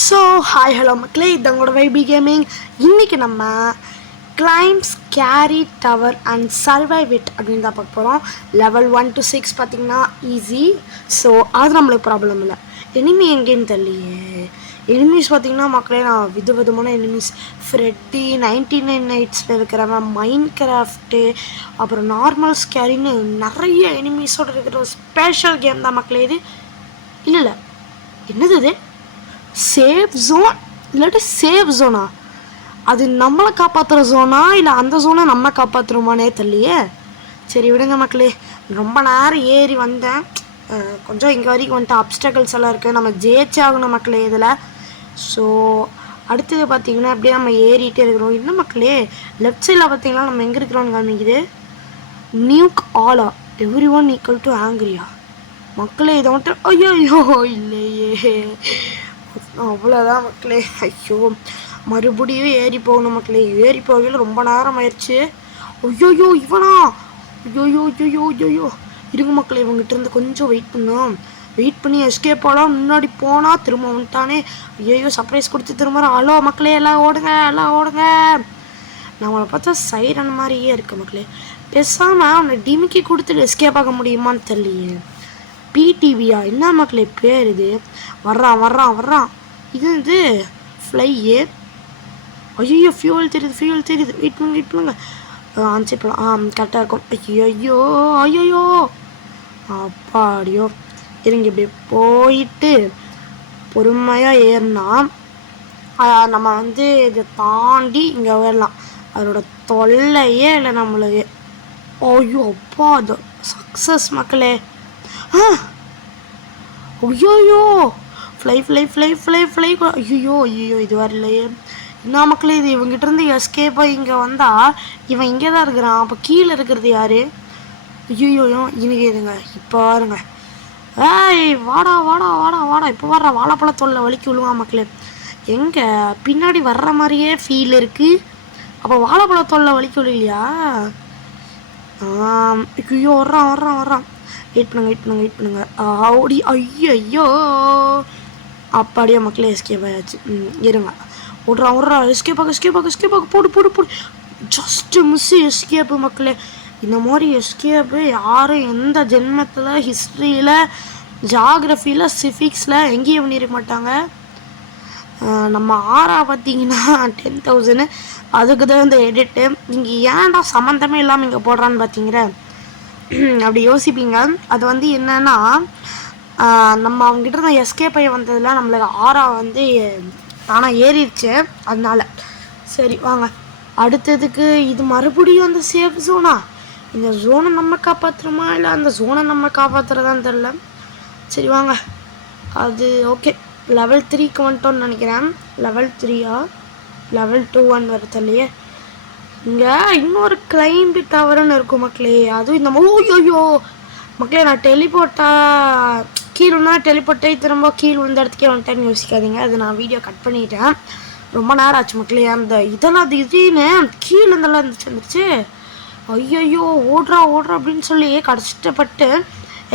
So hi hello மக்களே, இதங்களோட வைபி gaming. இன்றைக்கி நம்ம claim scary tower and survive it அப்படின்னு தான் பார்க்க போகிறோம். லெவல் 1 to 6 பார்த்திங்கன்னா ஈஸி. ஸோ அது நம்மளுக்கு ப்ராப்ளம் இல்லை. எனிமி எங்கேன்னு தெரியலையே. எனிமீஸ் பார்த்திங்கன்னா மக்களே, நான் விதவிதமான எனிமீஸ், ஃப்ரெட்டி, 99 நைட்ஸில் இருக்கிறவன், மைண்ட் கிராஃப்ட்டு, அப்புறம் நார்மல் ஸ்கேரின்னு நிறைய எனிமீஸோடு இருக்கிற ஒரு ஸ்பெஷல் கேம் தான் மக்களே இது. இல்லை என்னது இது? சேஃப் ஜோன் இல்லாட்டி சேஃப் ஜோனா? அது நம்மளை காப்பாற்றுற ஜோனா இல்லை அந்த ஜோனை நம்ம காப்பாற்றுறோமானே தெரியலையே. சரி விடுங்க மக்களே, ரொம்ப நேரம் ஏறி வந்தேன். கொஞ்சம் இங்கே வரைக்கும் வந்துட்டு அப்டக்கல்ஸ் எல்லாம் இருக்குது. நம்ம ஜெயிச்சாகணும் மக்களே இதில். ஸோ அடுத்தது பார்த்திங்கன்னா அப்படியே நம்ம ஏறிட்டே இருக்கிறோம். இன்னும் மக்களே லெஃப்ட் சைடில் பார்த்திங்கன்னா நம்ம எங்கே இருக்கிறோன்னு காமிக்குது. நியூக் ஆலா எவ்ரி ஒன் ஈக்குவல் டு ஆங்கிரியா. மக்களே இதை வந்துட்டு ஐயோ இல்லையே, அவ்வளோதான் மக்களே. ஐயோ மறுபடியும் ஏறி போகணும் மக்களே. ஏறி போகையில் ரொம்ப நேரம் ஆயிடுச்சு. ஐயோயோ இவனா, ஐயோ இருங்க மக்களே, இவங்ககிட்ட இருந்து கொஞ்சம் வெயிட் பண்ணி எஸ்கேப் ஆகலாம். முன்னாடி போனால் திரும்ப வந்துட்டானே. ஐயோ சர்ப்ரைஸ் கொடுத்து திரும்ப ஹலோ மக்களே எல்லாம் ஓடுங்க. நம்மளை பார்த்தா சைரன் மாதிரியே இருக்கு மக்களே. பேசாமல் அவனை டிமிக்கி கொடுத்துட்டு எஸ்கேப் ஆக முடியுமான்னு தெரியலையே. பிடிவியா என்ன மக்களே பேர் இது? வர்றான். இது ஃப்ளையே. ஐயோ ஃபியூல் தெரியுது. வெயிட் பண்ணுங்க. அனுப்பிச்சிடலாம். கரெக்டாக இருக்கும். ஐயோ அப்பாடியோ. இருங்க இப்படி போயிட்டு பொறுமையாக ஏறினா நம்ம வந்து இதை தாண்டி இங்கே வரலாம். அதோட தொல்லையே இல்லை நம்மளுக்கு. ஐயோ அப்பா அது சக்ஸஸ் மக்களே. ஐயோ ஃப்ளை. ஐயோ இது வரலையே. என்ன மக்களே இது? இவங்ககிட்ட இருந்து எஸ்கேப்பாக இங்கே வந்தால் இவன் இங்கே தான் இருக்கிறான். அப்போ கீழே இருக்கிறது யார்? ஐயோ இனிக்கு இதுங்க. இப்போ பாருங்க. ஏய் வாடா. இப்போ வர்ற வாழைப்பழத்தொல்லை வலிக்கு விழுவா மக்களே. எங்கே பின்னாடி வர்ற மாதிரியே ஃபீல் இருக்குது. அப்போ வாழைப்பழத்தொல்லை வலிக்கு விழுலையா? ஐயோ வர்றான். வெயிட் பண்ணுங்க. ஓடி ஐயோ அப்படியே மக்களே எஸ்கேப் ஆயாச்சு. இருங்க விட்றான். எஸ்கேப் ஆக போடு. ஜஸ்ட் மிஸ் எஸ்கேப்பு மக்களே. இந்த மாதிரி எஸ்கேப்பு யாரும் எந்த ஜென்மத்தில், ஹிஸ்ட்ரியில், ஜாகிரஃபியில், சிஃபிக்ஸில் எங்கேயும் பண்ணியிருக்க மாட்டாங்க. நம்ம ஆரா பார்த்தீங்கன்னா 10,000. அதுக்கு தான் இந்த எடிட்டு. இங்கே ஏன்டா சம்மந்தமே இல்லாமல் இங்கே போடுறான்னு பார்த்தீங்கிற அப்படி யோசிப்பீங்க. அது வந்து என்னன்னா, நம்ம அவங்ககிட்ட இருந்த எஸ்கேப் ஆகி வந்ததில் நம்மளுக்கு ஆரா வந்து தானாக ஏறிடுச்சு. அதனால சரி வாங்க அடுத்ததுக்கு. இது மறுபடியும் அந்த சேஃப் ஜோனா? இந்த ஜோனை நம்ம காப்பாற்றுறோமா இல்லை அந்த ஜோனை நம்ம காப்பாற்றுறதான்னு தெரில. சரி வாங்க. அது ஓகே. லெவல் 3க்கு வந்துட்டோன்னு நினைக்கிறேன். லெவல் 3யா லெவல் 2 வரதில்லையே. இங்கே இன்னொரு கிளைம்பு டவர்னு இருக்கும் மக்களே. அதுவும் இந்த ஐயோ மக்களே, நான் கீழே டெலிபோர்ட்டே திரும்ப கீழே வந்த இடத்துக்கே வந்துட்டேன்னு யோசிக்காதீங்க. அது நான் வீடியோ கட் பண்ணிட்டேன். ரொம்ப நேரம் ஆச்சு மக்களே. அந்த இதெல்லாம் திடீர்னு கீழே இருந்தெல்லாம் வந்துச்சு. ஐயோ ஓடுறா அப்படின்னு சொல்லி கஷ்டப்பட்டு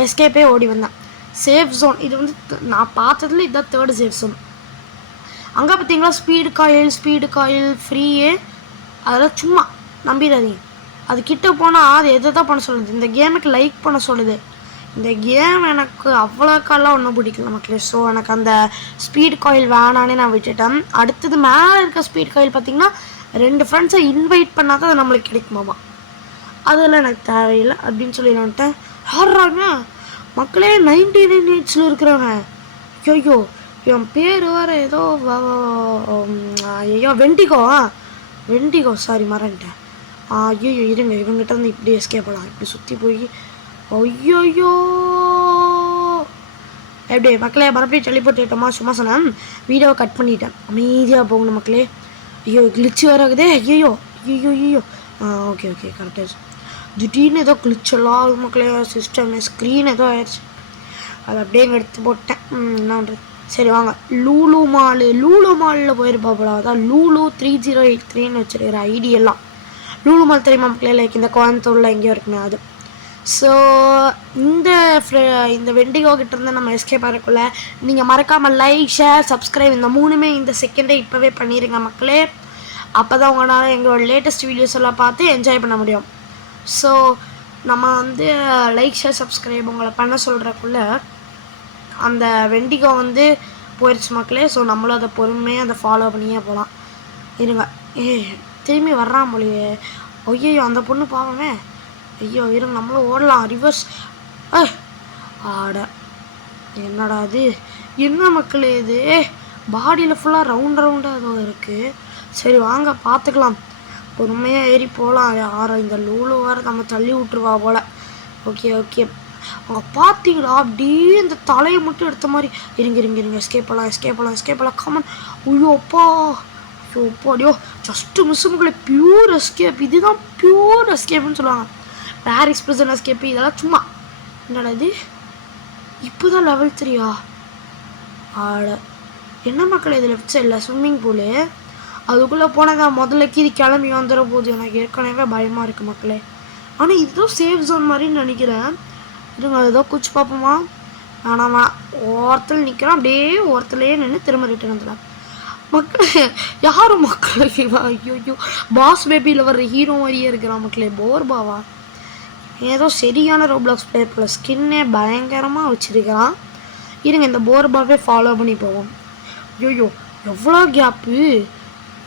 எஸ்கேப்பே ஓடி வந்தேன். சேஃப் ஜோன் இது வந்து நான் பார்த்ததுல இதுதான் 3rd சேஃப் ஜோன். அங்கே பார்த்தீங்களா ஸ்பீடு காயில் ஃப்ரீயே. அதெல்லாம் சும்மா நம்பிடாதீங்க. அது கிட்ட போனால் அது எதை தான் பண்ண சொல்லுது. இந்த கேமுக்கு லைக் பண்ண சொல்லுது. இந்த கேம் எனக்கு அவ்வளோக்கெல்லாம் ஒன்றும் பிடிக்கல மக்களே. ஸோ எனக்கு அந்த ஸ்பீட் காயில் வேணானே நான் விட்டுட்டேன். அடுத்தது மேலே இருக்க ஸ்பீட் காயில் பார்த்திங்கன்னா 2 ஃப்ரெண்ட்ஸை இன்வைட் பண்ணால் தான் அது நம்மளுக்கு கிடைக்குமாமா. அதெல்லாம் எனக்கு தேவையில்லை அப்படின்னு சொல்லி நான் வந்துட்டேன். ஆடுறாங்க மக்களே 99 நைட்ஸில் இருக்கிறவங்க. ஐயோ என் பேர் வேறு ஏதோ வெண்டிகோ சாரி மறந்துட்டேன். ஐயோ இருங்க, இவங்ககிட்ட வந்து இப்படி எஸ்கேப் பண்ணலாம். இப்படி சுற்றி போய் ஐயோ எப்படி மக்களே மறுபடியும் டெலிபோர்ட்டேட்டோமா? சும்மா சொன்னேன். வீடியோவை கட் பண்ணிட்டேன். அமைதியாக போகணும் மக்களே. ஐயோ கிளிச்சு வராகுதே. ஐயோ ஓகே கரெக்டாக. திடீர்னு ஏதோ கிளிச்செல்லாம் ஆகுது மக்களே. சிஸ்டம் ஸ்க்ரீன் ஏதோ ஆயிடுச்சு. அதை அப்படியே எடுத்து போட்டேன். என்ன பண்ணுறது? சரி வாங்க. லூலு மாலில் போயிருப்பாப்பா. அதான் லூலு 3083ன்னு வச்சுருக்கிற ஐடியெல்லாம். லூலு மால் தெரியுமா மக்களே? லைக் இந்த கோயம்புத்தூரில் எங்கேயோ இருக்குமே அது. ஸோ இந்த இந்த வெண்டிகோ கிட்டேருந்து நம்ம எஸ்கேப் ஆகிறக்குள்ள நீங்கள் மறக்காமல் லைக் ஷேர் சப்ஸ்கிரைப் இந்த 3மே இந்த செகண்டே இப்போவே பண்ணிடுங்க மக்களே. அப்போ தான் உங்களால் எங்களோட லேட்டஸ்ட் வீடியோஸ் எல்லாம் பார்த்து என்ஜாய் பண்ண முடியும். ஸோ நம்ம வந்து லைக் ஷேர் சப்ஸ்கிரைப் உங்களை பண்ண சொல்கிறக்குள்ள அந்த வெண்டிகோ வந்து போயிடுச்சு மக்களே. ஸோ நம்மளும் அதை பொறுமையாக அதை ஃபாலோ பண்ணியே போகலாம். இருங்க, திரும்பி வர்றான் போலியே. ஐயோ அந்த பொண்ணு பாவமே. ஐயோ இருங்க, நம்மளும் ஓடலாம் ரிவர்ஸ். ஆட என்னடா இது, என்ன மக்களே இது பாடியில் ஃபுல்லாக ரவுண்டாக ஏதோ இருக்குது. சரி வாங்க பார்த்துக்கலாம், பொறுமையாக ஏறி போகலாம். யாரும் இந்த லூலு வேறு நம்ம தள்ளி விட்டுருவா போல். ஓகே அவங்க பார்த்தீங்களா அப்படியே இந்த தலையை மட்டும் எடுத்த மாதிரி. இருங்க எஸ்கேப் பண்ணலாம் கமன். ஐயோப்பா ஜஸ்ட்டு மிஸ் மக்களை பியூர் எஸ்கேப். இதுதான் பியூர் எஸ்கேப்னு சொல்லுவாங்க. ரேர் எக்ஸ்பிரஷன் எஸ்கேப் இதெல்லாம் சும்மா. என்னடா இது இப்போ தான் லெவல் 3 ஆட என்ன மக்கள் இது லெஃப்ட் சைடில் ஸ்விம்மிங் பூலு. அதுக்குள்ளே போனதான் முதல்ல கீழே கிளம்பி வந்துட போகுது. எனக்கு ஏற்கனவே பயமாக இருக்குது மக்களே. ஆனால் இதுதான் சேஃப் ஜோன் மாதிரின்னு நினைக்கிறேன். இருங்க ஏதோ குச்சி பார்ப்போமா. ஆனால் ஓரத்தில் நிற்கிறோம், அப்படியே ஓரத்துலேயே நின்று திரும்ப ரிட்டர்ன் வந்துடலாம் மக்களே. யாரும் மக்களே ஐயோ பாஸ் பேபியில் வர்ற ஹீரோ மாதிரியே இருக்கிறான் மக்களே. போர்பாவா ஏதோ சரியான ரோப்ளாக்ஸ் பிளேயர் போல் ஸ்கின்னே பயங்கரமாக வச்சுருக்கிறான். இருங்க இந்த போர்பாவே ஃபாலோ பண்ணி போவோம். ஐயோ எவ்வளோ கேப்பு.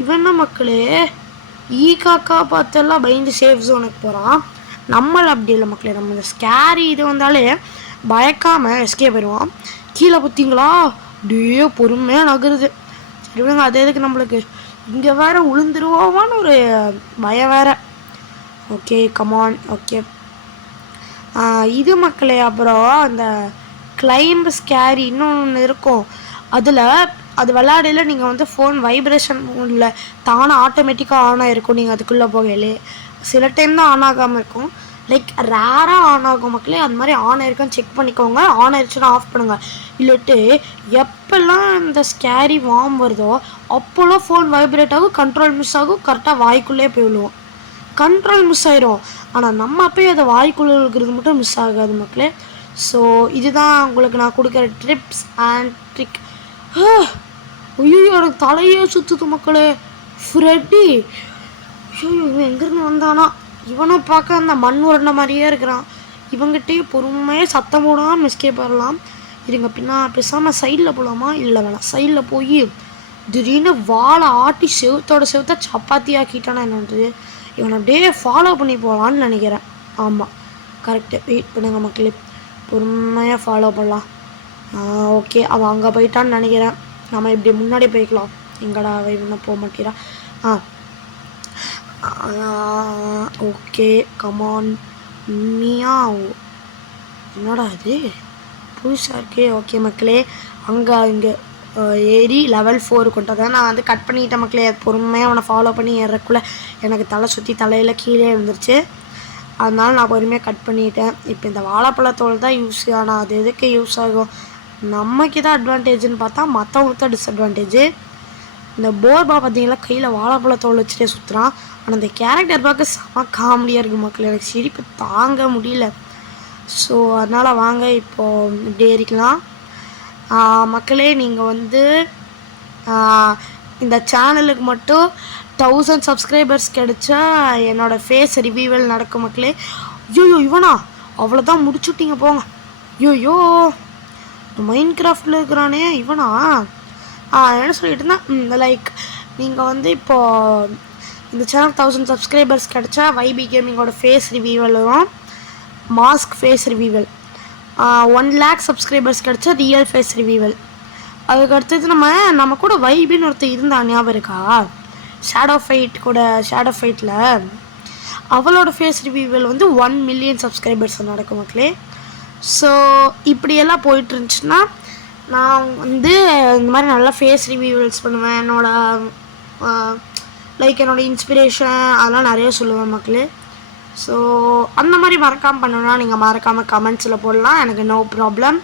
இவன் என்ன மக்களே காக்கா பார்த்தெல்லாம் பயந்து சேஃப் ஜோனுக்கு போகிறான். நம்மள அப்படி இல்லை மக்களே. நம்ம இந்த ஸ்கேரி இது வந்தாலே பயக்காமல் எஸ்கேப் போயிடுவான். கீழே பார்த்தீங்களா அப்படியே பொறுமையாக நகருது. சரி விடுங்க, அது எதுக்கு நம்மளுக்கு. இங்கே வேறு உளுந்துருவோமான்னு ஒரு பயம் வேறு. Okay come on. ஓகே இது மக்களே. அப்புறம் அந்த கிளைம்ப் ஸ்கேரி இன்னொன்று இருக்கும். அதில் அது விளையாடையில் நீங்கள் வந்து ஃபோன் வைப்ரேஷன் இல்லை தானாக ஆட்டோமேட்டிக்காக ஆன் ஆகிருக்கும். நீங்கள் அதுக்குள்ளே போகலே சில டைம் தான் ஆன் ஆகாமல் இருக்கும். லைக் ரேராக ஆன் ஆகும் மக்களே. அது மாதிரி ஆன் ஆயிருக்கான்னு செக் பண்ணிக்கோங்க. ஆன் ஆயிடுச்சுன்னா ஆஃப் பண்ணுங்கள். இல்லட்டு எப்போல்லாம் இந்த ஸ்கேரி வார்ம் வருதோ அப்போல்லாம் ஃபோன் வைப்ரேட் ஆகும், கண்ட்ரோல் மிஸ் ஆகும், கரெக்டாக வாய்க்குள்ளே போய் விழுவோம். கண்ட்ரோல் மிஸ் ஆயிரும். ஆனால் நம்ம அப்போயே அதை வாய்க்குள்ளே இருக்கிறது மட்டும் மிஸ் ஆகாது மக்களே. ஸோ இதுதான் உங்களுக்கு நான் கொடுக்குற ட்ரிப்ஸ் அண்ட் ட்ரிக். ஐயோ எனக்கு தலையே சுற்றுது மக்களே. ஃப்ரெட்டி ஐயோ இவன் எங்கேருந்து வந்தானா. இவனும் பார்க்க அந்த மண் உருண்ட மாதிரியே இருக்கிறான். இவங்கிட்டே பொறுமையாக சத்தம் போடாமல் எஸ்கேப் வரலாம். இருங்க பேசாமல் சைடில் போகலாமா. இல்லை வேணாம், சைடில் போய் திடீர்னு வாழை ஆட்டி செவத்த சப்பாத்தி ஆக்கிட்டானா என்னன்றது. இவனை அப்படியே ஃபாலோ பண்ணி போகலான்னு நினைக்கிறேன். ஆமாம் கரெக்டு. வெயிட் பண்ணுங்க மக்களே, பொறுமையாக ஃபாலோ பண்ணலாம். ஓகே அவன் அங்கே போயிட்டான்னு நினைக்கிறேன். நம்ம இப்படி முன்னாடி போய்க்கலாம். எங்கடா அவன் இன்னும் போக மாட்டேறா. ஓகே கமான் மியா. என்னடா இது புதுசாக இருக்கே. ஓகே மக்களே இங்கே ஏறி லெவல் 4 கொண்டதை நான் வந்து கட் பண்ணிட்டேன் மக்களே. பொறுமையாக அவனை ஃபாலோ பண்ணி ஏறக்குள்ளே எனக்கு தலை சுற்றி தலையில் கீழே இருந்துருச்சு. அதனால நான் பொறுமையாக கட் பண்ணிட்டேன். இப்போ இந்த வாழைப்பழத்தோல் தான் யூஸ். ஆனால் அது எதுக்கு யூஸ் ஆகும், நமக்கு தான் அட்வான்டேஜ்னு பார்த்தா மற்றவங்களுக்கு தான் டிஸ்அட்வான்டேஜு. இந்த போர்பா பார்த்தீங்களா கையில் வாழைப்பழத்தோல் வச்சுட்டே சுற்றுறான். ஆனால் அந்த கேரக்டர் பார்க்க செம காமெடியாக இருக்குது மக்கள். எனக்கு சிரிப்பு தாங்க முடியல. ஸோ அதனால் வாங்க இப்போது இப்படி ஏறிக்கலாம் மக்களே. நீங்கள் வந்து இந்த சேனலுக்கு மட்டும் 1000 சப்ஸ்கிரைபர்ஸ் கிடைச்சா என்னோடய ஃபேஸ் ரிவ்யூவல் நடக்கும் மக்களே. ஐயோ இவனா அவ்வளோதான் முடிச்சுட்டிங்க போங்க. ஐயோ மைண்ட் கிராஃப்டில் இருக்கிறானே இவனா. என்ன சொல்லிட்டு இருந்தேன், லைக் நீங்கள் வந்து இப்போது இந்த சேனல் 1000 சப்ஸ்கிரைபர்ஸ் கிடச்சா வைபி கேமிங்கோட ஃபேஸ் ரிவ்யூவல் வரும், மாஸ்க் ஃபேஸ் ரிவ்யூவல். 1 lakh சப்ஸ்கிரைபர்ஸ் கிடச்சா ரியல் ஃபேஸ் ரிவ்யூவல். அதுக்கு அடுத்தது நம்ம கூட வைபின்னு ஒருத்தர் இருந்தான் ஞாபகம் இருக்கா, ஷேடோ ஃபைட்டில் அவளோட ஃபேஸ் ரிவ்யூவல் வந்து 1 million சப்ஸ்கிரைபர்ஸ் நடக்கும் மக்களே. ஸோ இப்படியெல்லாம் போயிட்டு இருந்துச்சுன்னா நான் வந்து இந்த மாதிரி நல்லா ஃபேஸ் ரிவ்யூவல்ஸ் பண்ணுவேன். என்னோடய இன்ஸ்பிரேஷன் அதெல்லாம் நிறைய சொல்லுவேன் மக்களே. ஸோ அந்த மாதிரி மறக்காமல் பண்ணணுன்னா நீங்கள் மறக்காமல் கமெண்ட்ஸில் போடலாம், எனக்கு நோ ப்ராப்ளம்.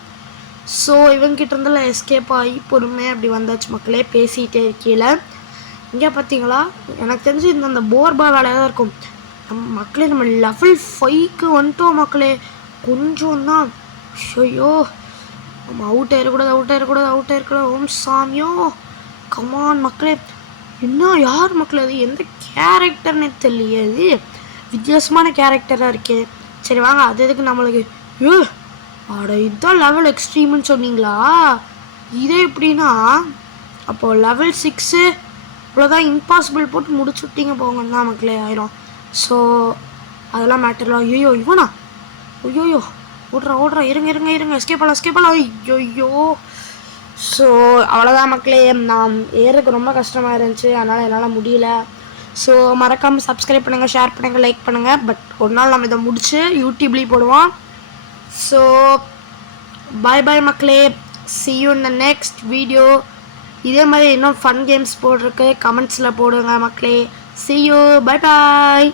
ஸோ இவங்ககிட்ட இருந்தெல்லாம் எஸ்கேப் ஆகி பொறுமையாக அப்படி வந்தாச்சு மக்களே. பேசிகிட்டே கீழே இங்கே பார்த்தீங்களா, எனக்கு தெரிஞ்சு இந்த போர்பா வேலையாக தான் இருக்கும். மக்களே நம்ம லெவல் 5க்கு வந்துட்டோம் மக்களே. கொஞ்சம் தான். ஐயோ நம்ம அவுட் ஆகிடக்கூடாது. ஓம் சாமியோ கமான் மக்களே. என்ன யார் மக்களே அது? எந்த கேரக்டர்னே தெரியலையே. அது வித்தியாசமான கேரக்டராக இருக்கே. சரி வாங்க, அது எதுக்கு நம்மளுக்கு. அட இதுதான் லெவல் எக்ஸ்ட்ரீம்னு சொன்னீங்களா? இதே எப்படின்னா அப்போது லெவல் 6 இவ்வளோதான் இம்பாசிபிள் போட்டு முடிச்சு விட்டீங்க போங்கன்னு தான் மக்களே ஆயிரும். ஸோ அதெல்லாம் மேட்டர்லாம். ஐயோ இவனா? ஐயோயோ ஓடுறா இருங்க எஸ்கேப் பண்ணலாம். ஐயோ ஸோ அவ்வளோதான் மக்களே. நான் ஏறதுக்கு ரொம்ப கஷ்டமாக இருந்துச்சு, அதனால் என்னால் முடியல. ஸோ மறக்காமல் சப்ஸ்கிரைப் பண்ணுங்கள், ஷேர் பண்ணுங்கள், லைக் பண்ணுங்கள். பட் ஒரு நாள் நம்ம இதை முடிச்சு யூடியூப்லேயும் போடுவோம். ஸோ பாய் மக்களே. see you in the next video. இதே மாதிரி இன்னும் ஃபன் கேம்ஸ் போடுறதுக்கு கமெண்ட்ஸில் போடுங்க மக்களே. see you, bye.